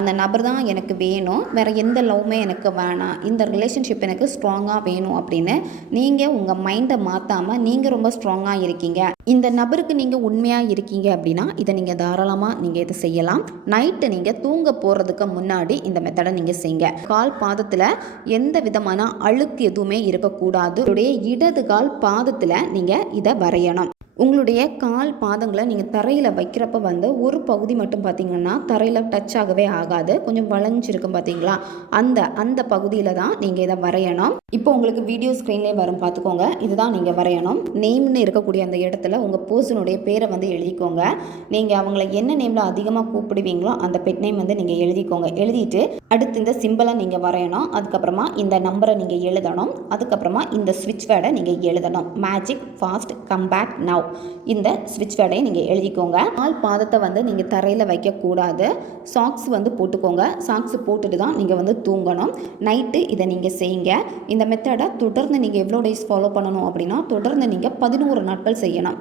அந்த நபர் தான் எனக்கு வேணும். வேறு எந்த லவ்வுமே எனக்கு வேணாம். இந்த ரிலேஷன்ஷிப் எனக்கு ஸ்ட்ராங்காக வேணும் அப்படின்னு நீங்கள் உங்கள் மைண்டை மாற்றாமல் நீங்கள் ரொம்ப ஸ்ட்ராங்காக இருக்கீங்க. இந்த நபருக்கு நீங்கள் உண்மையாக இருக்கீங்க அப்படின்னா இதை நீங்கள் தாராளமாக நீங்கள் இதை செய்யலாம். நைட்டு நீங்கள் தூங்க போகிறதுக்கு முன்னாடி இந்த மெத்தடை நீங்கள் செய்யுங்க. கால் பாதத்தில் எந்த விதமான அழுக்கு எதுவுமே இருக்கக்கூடாது. உடைய இடது கால் பாதத்தில் நீங்கள் இதை வரையணும். உங்களுடைய கால் பாதங்களை நீங்கள் தரையில் வைக்கிறப்ப வந்து ஒரு பகுதி மட்டும் பார்த்தீங்கன்னா தரையில் டச் ஆகவே ஆகாது. கொஞ்சம் வளைஞ்சிருக்கும் பார்த்தீங்களா அந்த அந்த பகுதியில் தான் நீங்கள் இதை வரையணும். இப்போ உங்களுக்கு வீடியோ ஸ்க்ரீன்லேயே வரும் பார்த்துக்கோங்க இதுதான் நீங்கள் வரையணும். நேம்னு இருக்கக்கூடிய அந்த இடத்துல உங்கள் பர்சனுடைய பேரை வந்து எழுதிக்கோங்க. நீங்கள் அவங்கள என்ன நேமில் அதிகமாக கூப்பிடுவீங்களோ அந்த பெட் நேம் வந்து நீங்கள் எழுதிக்கோங்க. எழுதிட்டு அடுத்து இந்த சிம்பிளை நீங்கள் வரையணும். அதுக்கப்புறமா இந்த நம்பரை நீங்கள் எழுதணும். அதுக்கப்புறமா இந்த ஸ்விட்ச் வேர்டை நீங்கள் எழுதணும். மேஜிக் ஃபாஸ்ட் கம்பேக் நவ் இந்த ஸ்விட்ச் வேர்டை நீங்கள் எழுதிக்கோங்க. கால் பாதத்தை வந்து நீங்கள் தரையில் வைக்கக்கூடாது. சாக்ஸ் வந்து போட்டுக்கோங்க. சாக்ஸ் போட்டுட்டு தான் நீங்கள் வந்து தூங்கணும். நைட்டு இதை நீங்கள் செய்யுங்க. இந்த மெத்தடை தொடர்ந்து நீங்கள் எவ்வளோ டேஸ் ஃபாலோ பண்ணணும் அப்படின்னா தொடர்ந்து நீங்கள் பதினோரு நாட்கள் செய்யணும்.